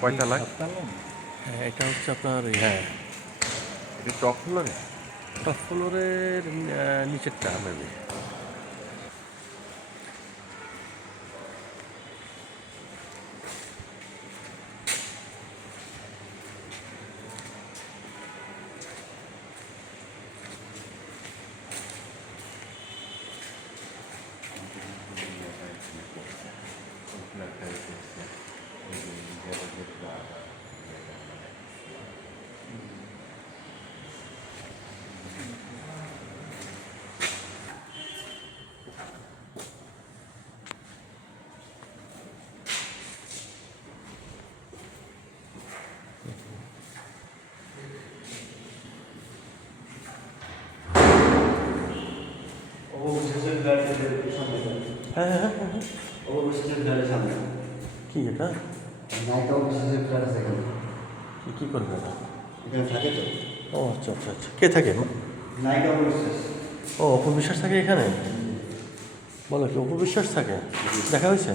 কয়তলায় হ্যাঁ এটা হচ্ছে আপনার হ্যাঁ এটা টপ ফ্লোরে টপ ফ্লোরের নিচেরটা maybe He he he. Oğlum size bir tane sandım. Kim yedi হ্যাঁ হ্যাঁ হ্যাঁ। কি এটা কি কি করবে এটা? ও আচ্ছা আচ্ছা আচ্ছা। কে থাকে? ও অপু বিশ্বাস থাকে এখানে? বলো কি অপু বিশ্বাস থাকে? দেখা হয়েছে?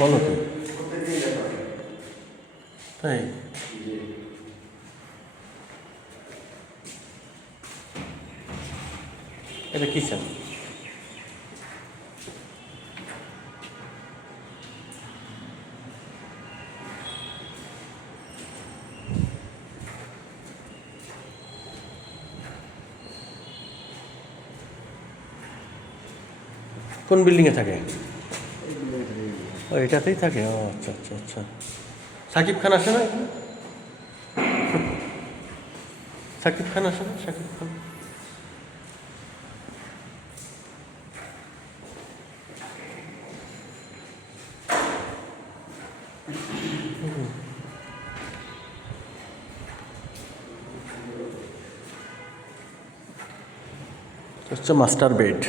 বলো কি। তাই? এটা কিচেন কোন বিল্ডিংয়ে থাকে? ও, এটাতেই থাকে? ও আচ্ছা আচ্ছা আচ্ছা। সাকিব খান আসে না সাকিব খান আসে না? সাকিব খান। হচ্ছে মাস্টার বেড।